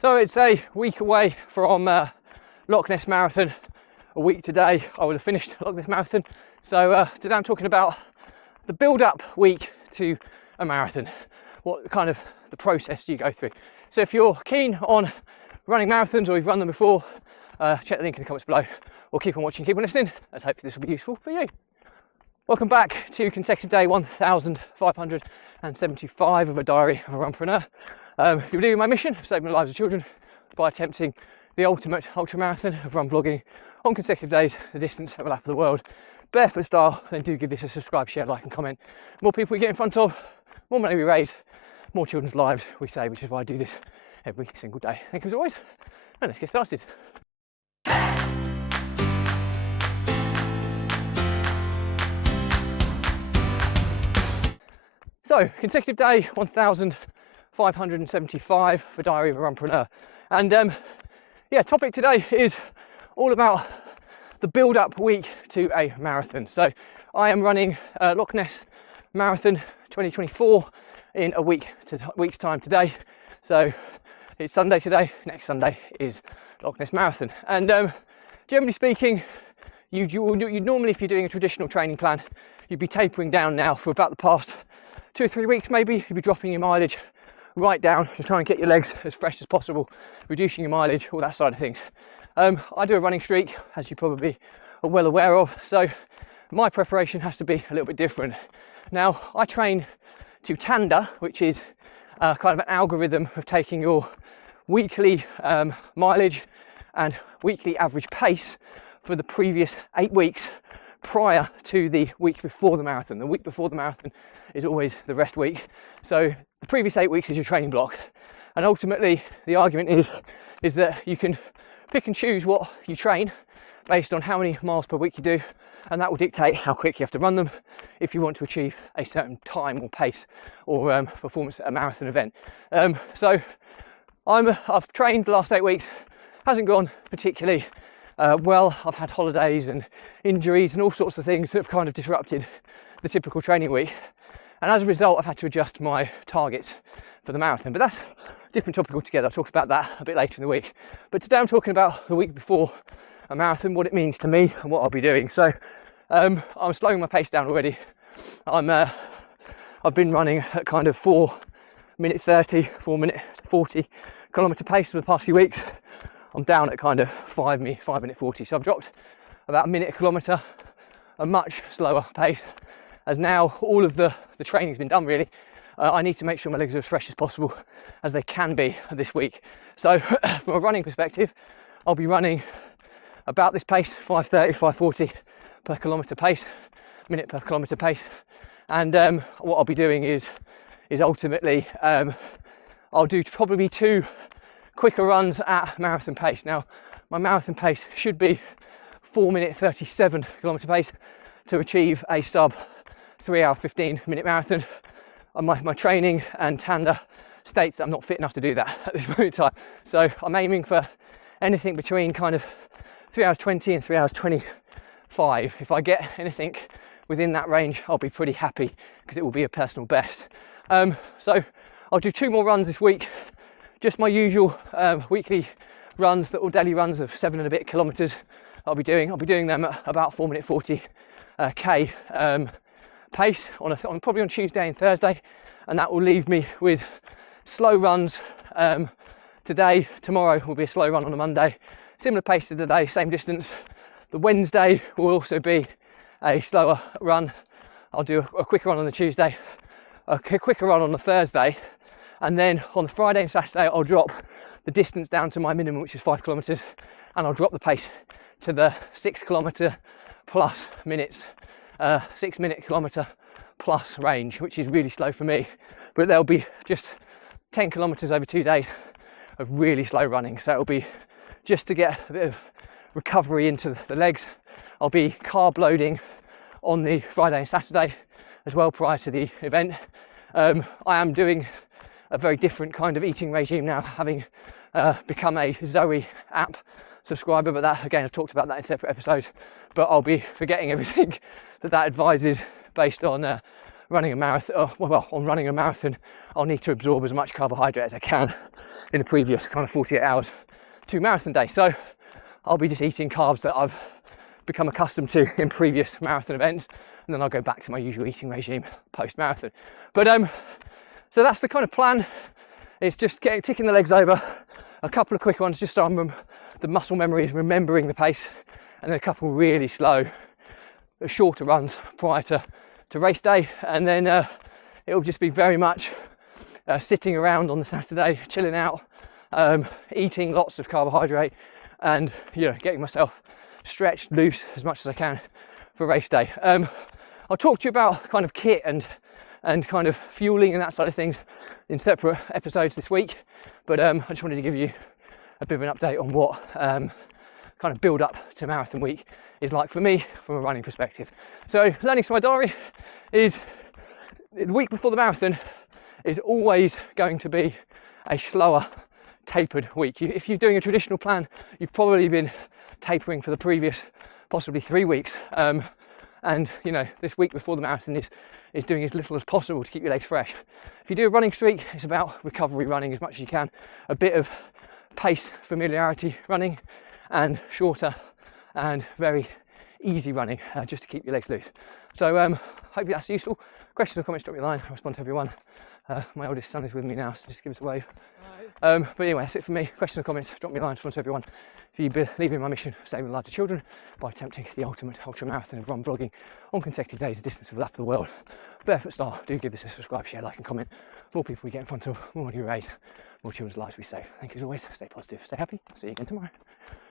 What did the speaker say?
So it's a week away from Loch Ness Marathon. A week today I would have finished Loch Ness Marathon. So today I'm talking about the build-up week to a marathon. What kind of the process do you go through? So if you're keen on running marathons or you've run them before, check the link in the comments below, or keep on watching, keep on listening, as hopefully this will be useful for you. Welcome back to consecutive day 1575 of a diary of a runpreneur. If you're doing my mission of saving the lives of children by attempting the ultimate ultramarathon of run vlogging on consecutive days, the distance of a lap of the world, barefoot style, then do give this a subscribe, share, like and comment. The more people we get in front of, more money we raise, more children's lives we save, which is why I do this every single day. Thank you as always, and let's get started. So, consecutive day 1575 for Diary of a Runpreneur. And yeah, topic today is all about the build-up week to a marathon. So I am running Loch Ness Marathon 2024 in a week's time today. So it's Sunday today, next Sunday is Loch Ness Marathon. And generally speaking, you'd normally, if you're doing a traditional training plan, you'd be tapering down now for about the past 2 or 3 weeks maybe. You'd be dropping your mileage right down to try and get your legs as fresh as possible, reducing your mileage, all that side of things. I do a running streak, as you probably are well aware of, so my preparation has to be a little bit different. Now, I train to Tander, which is kind of an algorithm of taking your weekly mileage and weekly average pace for the previous 8 weeks prior to the week before the marathon. The week before the marathon is always the rest week. So the previous 8 weeks is your training block. And ultimately the argument is that you can pick and choose what you train based on how many miles per week you do, and that will dictate how quick you have to run them if you want to achieve a certain time or pace or performance at a marathon event. So I've trained the last 8 weeks, hasn't gone particularly well. I've had holidays and injuries and all sorts of things that have kind of disrupted the typical training week, and as a result I've had to adjust my targets for the marathon, but that's a different topic altogether. I'll talk about that a bit later in the week. But today I'm talking about the week before a marathon, what it means to me and what I'll be doing. So I'm slowing my pace down already. I've been running at kind of 4:30, 4:40 kilometre pace for the past few weeks. I'm down at kind of 5:40, so I've dropped about a minute a kilometre, a much slower pace, as now all of the training's been done really. I need to make sure my legs are as fresh as possible as they can be this week. So from a running perspective, I'll be running about this pace, 5:30, 5:40 per kilometre pace, minute per kilometre pace. And what I'll be doing is ultimately, I'll do probably 2 quicker runs at marathon pace. Now, my marathon pace should be 4:37 kilometre pace to achieve a sub 3-hour 15-minute marathon. My training and Tander states that I'm not fit enough to do that at this moment in time. So I'm aiming for anything between kind of 3 hours 20 and 3 hours 25. If I get anything within that range, I'll be pretty happy because it will be a personal best. So I'll do 2 more runs this week, just my usual weekly runs, or daily runs of 7 and a bit kilometres. I'll be doing them at about 4:40 k pace on probably on Tuesday and Thursday, and that will leave me with slow runs today. Tomorrow will be a slow run on a Monday, similar pace to today, same distance. The Wednesday will also be a slower run. I'll do a quicker run on the Tuesday, a quicker run on the Thursday, and then on the Friday and Saturday I'll drop the distance down to my minimum, which is 5 kilometres, and I'll drop the pace to the 6 kilometre plus minutes, 6 minute kilometre plus range, which is really slow for me. But there'll be just 10 kilometres over 2 days of really slow running, so it'll be just to get a bit of recovery into the legs. I'll be carb loading on the Friday and Saturday as well prior to the event. I am doing a very different kind of eating regime now, having become a Zoe app subscriber, but that again I've talked about that in separate episodes. But I'll be forgetting everything that advises based on running a marathon, on running a marathon, I'll need to absorb as much carbohydrate as I can in the previous kind of 48 hours to marathon day. So I'll be just eating carbs that I've become accustomed to in previous marathon events, and then I'll go back to my usual eating regime post-marathon. But so that's the kind of plan. It's just ticking the legs over, a couple of quick ones just so the muscle memory is remembering the pace, and then a couple really slow, shorter runs prior to race day, and then it'll just be very much sitting around on the Saturday, chilling out, eating lots of carbohydrate, and getting myself stretched loose as much as I can for race day. I'll talk to you about kind of kit and kind of fueling and that side of things in separate episodes this week, but I just wanted to give you a bit of an update on what kind of build up to marathon week is like for me from a running perspective. So learning to my diary is the week before the marathon is always going to be a slower, tapered week. If you're doing a traditional plan, you've probably been tapering for the previous possibly 3 weeks, and this week before the marathon is doing as little as possible to keep your legs fresh. If you do a running streak, it's about recovery running as much as you can, a bit of pace familiarity running, and shorter and very easy running just to keep your legs loose. So hopefully that's useful. Questions or comments, drop me a line. I'll respond to everyone. My oldest son is with me now, so just give us a wave. But anyway, that's it for me. Questions or comments, drop me a line. Respond to everyone. If you believe in my mission of saving the lives of children by attempting the ultimate ultra marathon of run vlogging on consecutive days, the distance of a lap of the world, barefoot style, do give this a subscribe, share, like and comment. The more people we get in front of, more money we raise, more children's lives we save. Thank you as always. Stay positive, stay happy. I'll see you again tomorrow.